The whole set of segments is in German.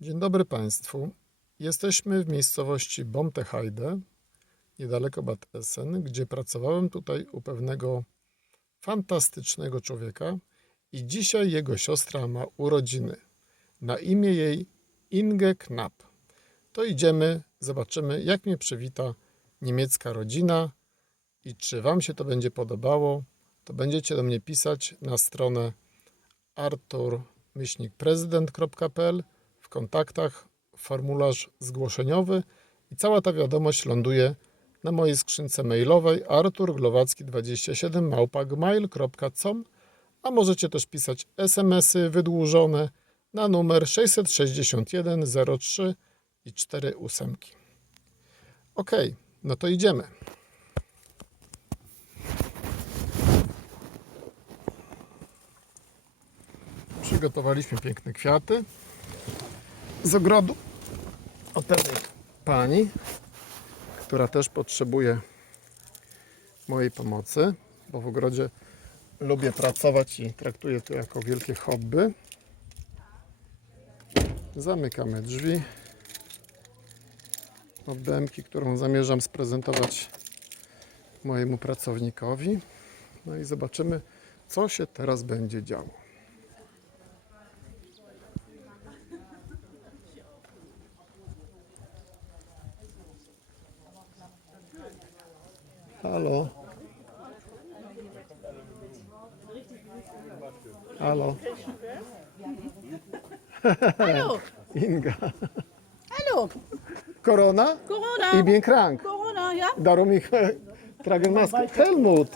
Dzień dobry Państwu. Jesteśmy w miejscowości Bomteheide, niedaleko Bad Essen, gdzie pracowałem tutaj u pewnego fantastycznego człowieka i dzisiaj jego siostra ma urodziny. Na imię jej Inge Knapp. To idziemy, zobaczymy jak mnie przywita niemiecka rodzina i czy Wam się to będzie podobało, to będziecie do mnie pisać na stronę artur-prezydent.pl w kontaktach formularz zgłoszeniowy i cała ta wiadomość ląduje na mojej skrzynce mailowej arturglowacki27 małpa.gmail.com a możecie też pisać smsy wydłużone na numer 661 03 i 4 ósemki. Ok, no to idziemy. Przygotowaliśmy piękne kwiaty z ogrodu od pewnej pani, która też potrzebuje mojej pomocy, bo w ogrodzie lubię pracować i traktuję to jako wielkie hobby. Zamykamy drzwi od demki, którą zamierzam sprezentować mojemu pracownikowi. No i zobaczymy, co się teraz będzie działo. Halo. Halo. Hallo, Inga. hallo, Corona? Corona, Ich bin krank. Corona, ja? Darum ich äh, trage Maske. Helmut.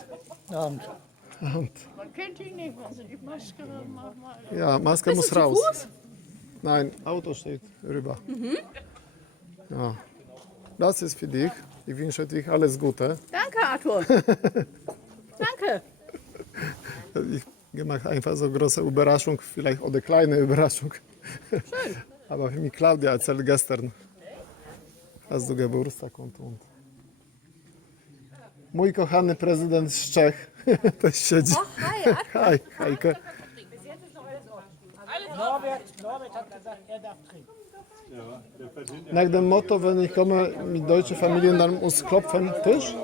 Man kennt ihn nicht, sie die Maske haben. mach mal. Ja, Maske Bist muss raus. Fuß? Nein, Auto steht rüber. Ja. Das ist für dich. Ich wünsche dir alles Gute. Danke, Arthur. Danke. Ich mache einfach so große Überraschung, vielleicht oder kleine Überraschung. Aber für mich Claudia erzählt gestern, hast du Geburtstag und, und. Mój kochany prezydent z Czech też siedzi. Hi, Hi, Heike. Norbert hat gesagt, er darf trinken. Nach dem Motto, wenn ich komme mit deutschen Familien, dann muss klopfen Tisch.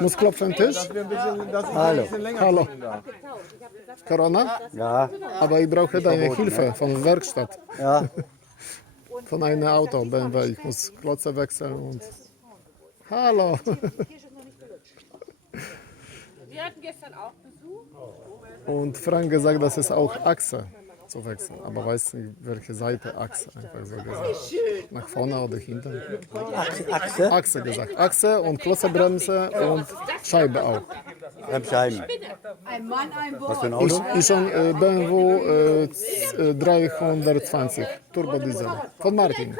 Muss klopfen Tisch. Hallo. Hallo. Corona? Ja, Aber ich brauche deine Hilfe von Werkstatt. ja. Von einem Auto BMW. Ich muss Klotze wechseln und. Hallo. Wir hatten gestern auch Besuch. Und Frank gesagt, das ist auch Achse zu wechseln. Aber weiß nicht, welche Seite Achse. Einfach so gesagt. Nach vorne oder hinten. Achse, Achse, gesagt. Achse und Klotzebremse und Scheibe auch. Bremsscheiben. Ein Mann, ein Was Wort. für ein Auto? i schon äh, BMW äh, z- äh, 320 Turbodiesel. Von Martin.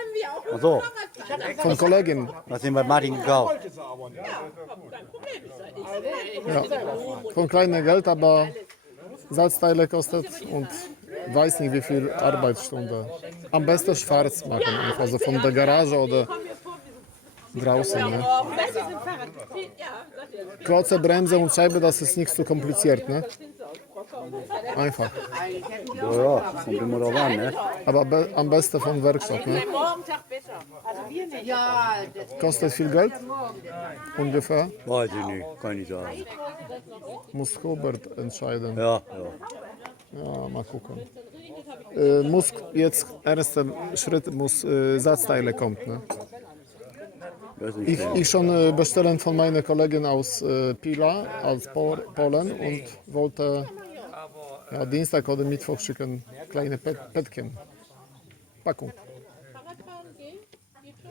Ach so, Von Kollegin. was sind bei Martin gekauft? Ja. Von kleinem Geld, aber Salzteile kostet und weiß nicht wie viel Arbeitsstunde. Am besten schwarz machen, einfach so von der Garage oder draußen. Ne? Klotze, Bremse und Scheibe, das ist nicht so kompliziert. Ne? Einfach. Ja, ja, kommt immer drauf an, ne? Aber be am besten von Werkstatt. Ne? Kostet viel Geld? Ungefähr. Weiß ich nicht, kann ich sagen. Muss Hubert entscheiden. Ja, ja. Ja, mal gucken. Äh, muss jetzt, erster Schritt muss äh, Satzteile kommt. Ne? Ich, ich schon äh, bestellen von meiner Kollegin aus äh, Pila, aus Pol Polen und wollte ja, Dienstag oder Mittwoch schicken kleine Pet Petken. Packung.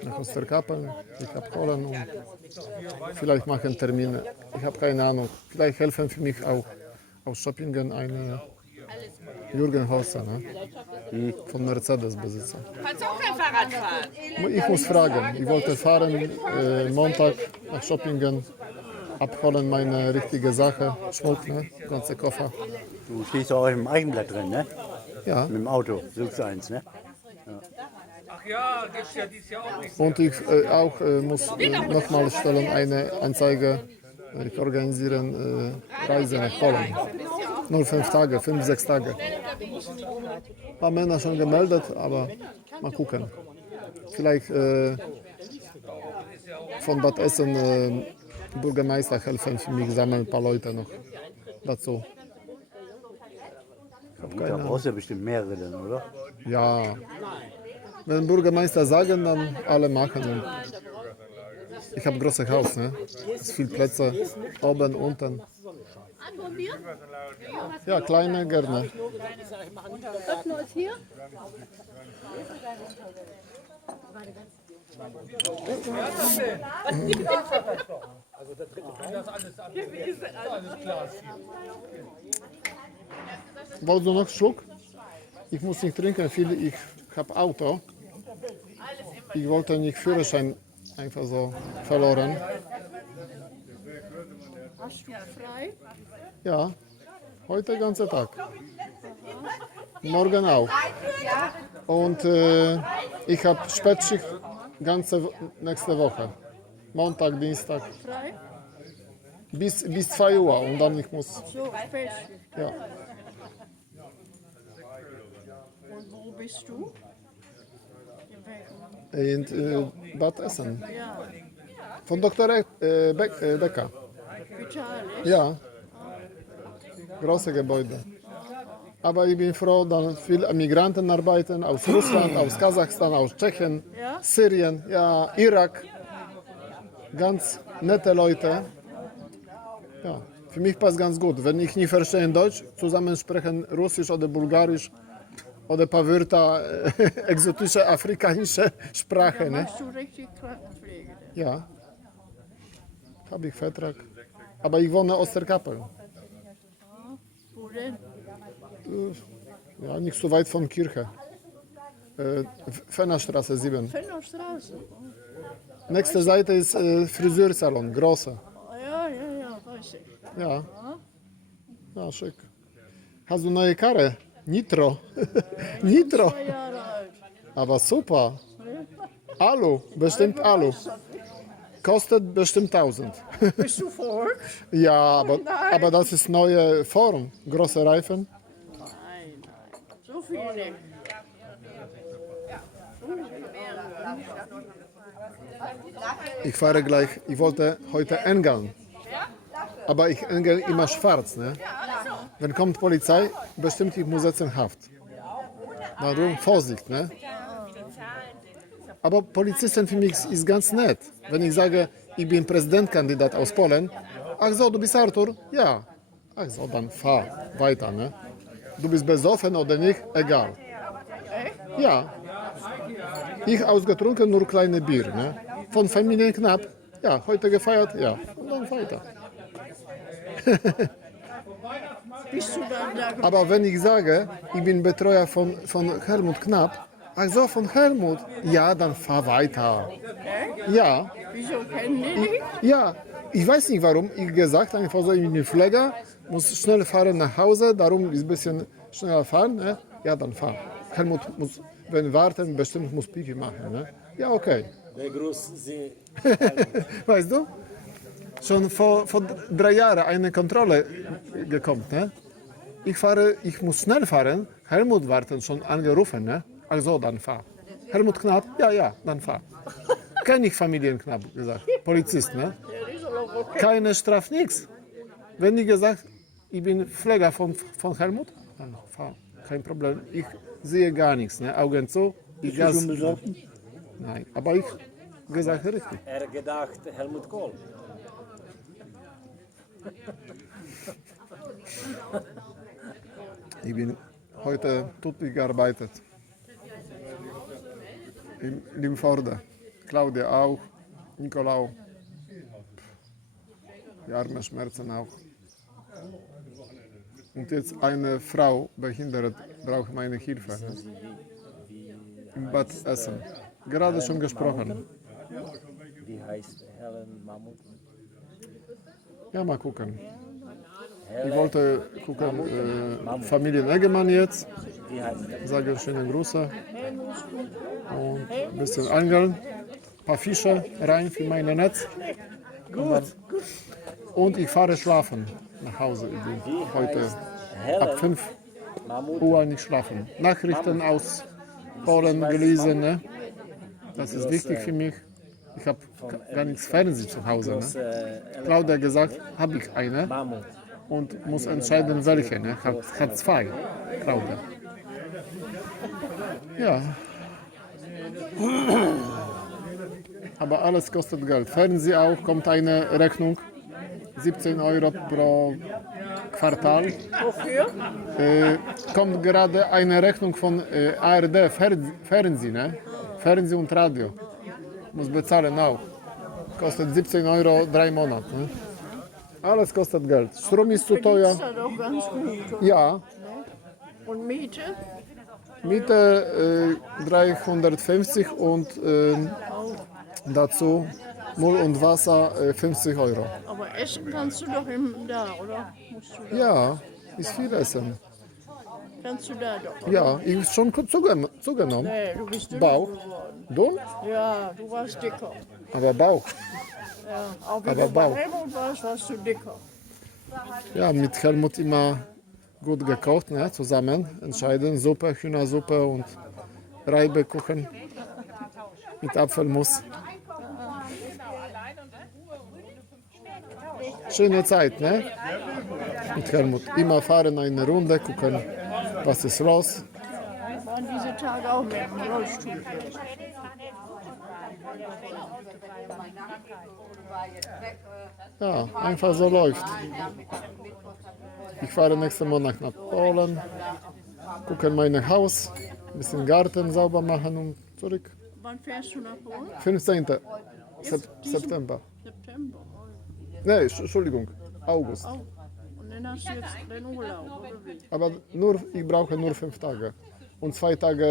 Nach Osterkappeln, ich habe Polen und vielleicht machen Termine. Ich habe keine Ahnung. Vielleicht helfen für mich auch aus Shoppingen eine Jürgen Horser, ne? von Mercedes-Besitzer. Kannst auch kein Fahrrad fahren. Ich muss fragen. Ich wollte fahren äh, Montag nach Shoppingen, abholen meine richtige Sache, Schmuck, ne? ganze Koffer. Du stehst auch im Eigenblatt drin, ne? Ja, Mit dem Auto, suchst du eins, ne? und ich äh, auch äh, muss äh, nochmal stellen eine Anzeige. Ich organisiere äh, Reise nach Polen. Nur fünf Tage, fünf, sechs Tage. Ein paar Männer schon gemeldet, aber mal gucken. Vielleicht äh, von Bad Essen äh, Bürgermeister helfen für mich sammeln, ein paar Leute noch dazu. Da brauchst du ja bestimmt mehrere dann, oder? Ja, wenn Bürgermeister sagen, dann alle machen. Und ich habe großes Haus, ne? Es ist viel Plätze, oben, unten. Ja, kleine gerne. Öffnen ist hier. Wollt du noch Schluck? Ich muss nicht trinken viel, ich habe Auto. Ich wollte nicht Führerschein einfach so verloren. Hast du frei? Ja, heute den ganzen Tag. Morgen auch. Und äh, ich habe Spätschicht ganze nächste Woche. Montag, Dienstag. Bis, bis 2 Uhr und dann ich muss. Ja. Und wo bist du? In äh, Bad Essen. Ja, Von Dr. Äh, Becker. Ja. Große Gebäude. Aber ich bin froh, dass viele Migranten arbeiten aus Russland, aus Kasachstan, aus Tschechien, Ja? Syrien, ja, Irak. Ganz nette Leute. Ja, für mich passt ganz gut. Wenn ich nicht verstehe Deutsch, zusammen sprechen Russisch oder Bulgarisch oder ein paar Wörter äh, exotische afrikanische Sprache. Da Ne? du richtig Krankenpflege. Ja, habe ich Vertrag. Aber ich wohne in Osterkappel. Ja, nicht so weit von Kirche. Äh, Fennerstraße 7. Fennerstraße. Nächste Seite ist äh, Friseursalon, große. Ja, ja, ja, weiß ich. Ja. Ja, schick. Hast du neue Karre? Nitro. Nitro. Zwei Jahre alt. Aber super. Alu, bestimmt Alu. Kostet bestimmt 1000. Bist du verrückt? Ja, aber, Nein. aber das ist neue Form. Große Reifen. Nein, nein. So viel nicht. Ich fahre gleich, ich wollte heute engeln. Aber ich engel immer schwarz. Ne? Wenn kommt Polizei, bestimmt ich muss jetzt in Haft. Darum Vorsicht. Ne? Aber Polizisten für mich ist ganz nett. Wenn ich sage, ich bin Präsidentkandidat aus Polen, ach so, du bist Arthur? Ja. Ach so, dann fahr weiter. Ne? Du bist besoffen oder nicht? Egal. Ja. Ich ausgetrunken nur kleine Bier. Ne? Von Familien knapp. Ja, heute gefeiert. Ja. Und dann weiter. Aber wenn ich sage, ich bin Betreuer von, von Helmut Knapp, ach so, von Helmut, ja, dann fahr weiter. Ja, Wieso kennen die dich? ja, ich weiß nicht warum. Ich gesagt einfach so, ich bin Pfleger, muss schnell fahren nach Hause, darum ist ein bisschen schneller fahren. Ne? Ja, dann fahr. Helmut muss, wenn warten, bestimmt muss Pipi machen. Ne? Ja, okay. Der Gruß Sie. Weißt du? Schon vor, vor drei Jahren eine Kontrolle gekommen. Ne? Ich fahre, ich muss schnell fahren. Helmut warten schon angerufen. Ne? Also dann fahr. Helmut Knapp, ja, ja, dann fahr. Kenn ich Familienknapp gesagt. Polizist, ne? Keine Straf, nix. Wenn ich gesagt, ich bin Pfleger von, von Helmut, dann fahr. Kein Problem. Ich sehe gar nichts. Ne? Augen zu. Ich Bist gas- besoffen? Nein, aber ich gesagt richtig. Er gedacht Helmut Kohl. Ich bin heute tüchtig gearbeitet. In Limforde. Claudia auch. Nikolau. Die arme Schmerzen auch. Und jetzt eine Frau, behindert, braucht meine Hilfe. Im Bad Essen. Gerade schon gesprochen. Wie heißt Helen Mammut? Ja, mal gucken. Ich wollte gucken, äh, Familie Negemann jetzt. Sage schöne Grüße. Und ein bisschen angeln. Ein paar Fische rein für mein Netz. Dann, und ich fahre schlafen nach Hause. Heute ab 5 Mammut. Uhr nicht schlafen. Nachrichten aus Polen gelesen. Ne? Das ist wichtig für mich. Ich habe gar nichts Fernsehen zu Hause. Ne? äh, Claudia hat gesagt, habe ich eine. Und muss entscheiden, welche. Ne? Hat, hat zwei, Claudia. Ja. Aber alles kostet Geld. Fernsehen auch, kommt eine Rechnung. 17 Euro pro Quartal. Wofür? Äh, kommt gerade eine Rechnung von äh, ARD, Fer Fernsehen, ne? Fernsehen und Radio. Muss bezahlen auch. Kostet 17 Euro drei Monate. Ne? Alles kostet Geld. Strom ist zu teuer. Ist ja doch ganz gut. Ja, Und Miete? Miete äh, 350 und äh, dazu Müll und Wasser äh, 50 Euro. Aber essen kannst du doch im, da, oder? Musst du da, Ja, ist viel Essen. kannst du da doch. Ja, ich bin schon zugen zugenommen. Nee, du bist dünner Bauch. geworden. Dumm, Ja, du warst dicker. aber Bauch. Ja, auch wenn Aber Bauch. Warst, warst du dicker. Ja, mit Helmut immer gut gekocht, ne? zusammen entscheiden. Suppe, Hühnersuppe und Reibekuchen mit Apfelmus. Schöne Zeit, ne? Mit Helmut. Immer fahren eine Runde, gucken, was ist los. Waren diese Tage auch mehr im Rollstuhl. Ja, einfach so läuft. Ich fahre nächsten Monat nach Polen, gucken mein Haus, ein bisschen Garten sauber machen und zurück. Wann fährst du nach Polen? 15. Sep September. September. Nee, Sch- Entschuldigung, August. Oh. Und dann hast du jetzt den Urlaub, oder wie? Aber nur, ich brauche nur fünf Tage. Und zwei Tage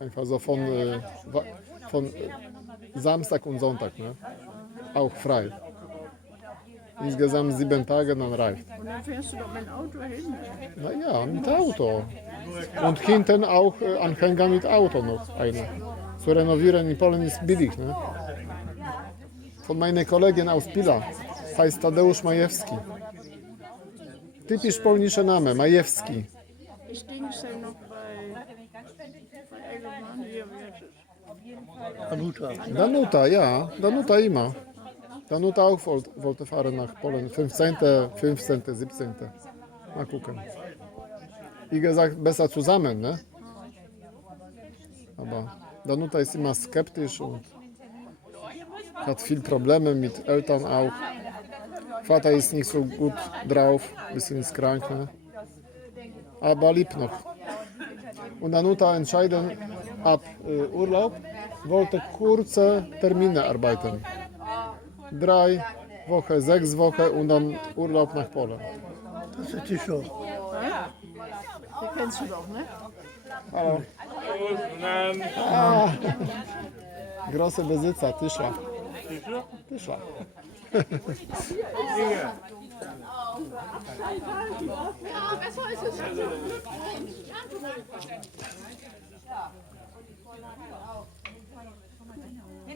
äh, einfach so von, äh, von äh, Samstag und Sonntag. Ne? Auch frei. Insgesamt sieben Tage, dann reicht. Und dann fährst du doch mit dem Auto hin. Na ja, mit Auto. Und hinten auch äh, Anhänger mit Auto noch eine. Zu renovieren in Polen ist billig. Ne? Von meiner Kollegin aus Pila. Heißt Tadeusz Majewski. Typisch polnischer Name, Majewski. Ich denke noch bei, bei Engelmann hier, es? Danuta, ja, Danuta immer. Danuta auch wollte, fahren nach Polen. 15., 15., 17. Mal gucken. Wie gesagt, besser zusammen, ne? Aber Danuta ist immer skeptisch und hat viel Probleme mit Eltern auch. Vater ist nicht so gut drauf, bisschen ist krank, ne? Aber lieb noch. Und Danuta entscheiden ab äh, Urlaub, wollte kurze Termine arbeiten. Drei Wochen, sechs Wochen und dann Urlaub nach Polen. Die kennst du doch, ne? Hallo. Ah, große Besitzer, Tischler. Tischler.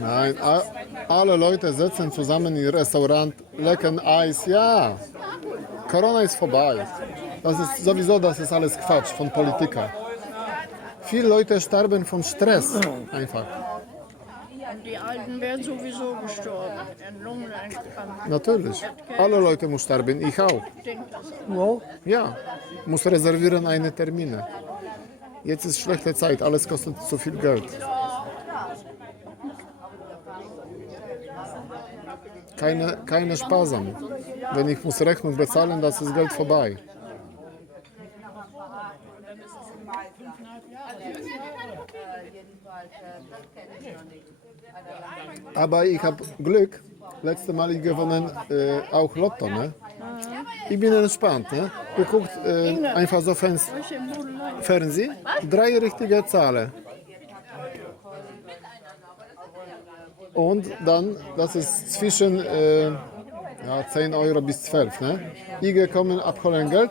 Nein, alle Leute sitzen zusammen im Restaurant, lecken Eis. Ja, Corona ist vorbei. Das ist sowieso, das ist alles Quatsch von Politikern. Viele Leute sterben von Stress einfach. Und die Alten werden sowieso gestorben. Lungenerkrankungen. Natürlich. Alle Leute müssen sterben, ich auch. Ja, muss reservieren eine Termine. Jetzt ist schlechte Zeit, alles kostet zu viel Geld. Keine, keine Sparsam. Wenn ich muss Rechnung bezahlen, das ist Geld vorbei. Aber ich habe Glück. Letzte Mal ich gewonnen äh, auch Lotto, ne? Ich bin entspannt, ne? Geguckt äh, einfach so Budelei? Fernsehen, drei richtige Zahlen. Und dann, das ist zwischen äh, ja, 10 Euro bis 12. Ne? Ich gekommen, abholen Geld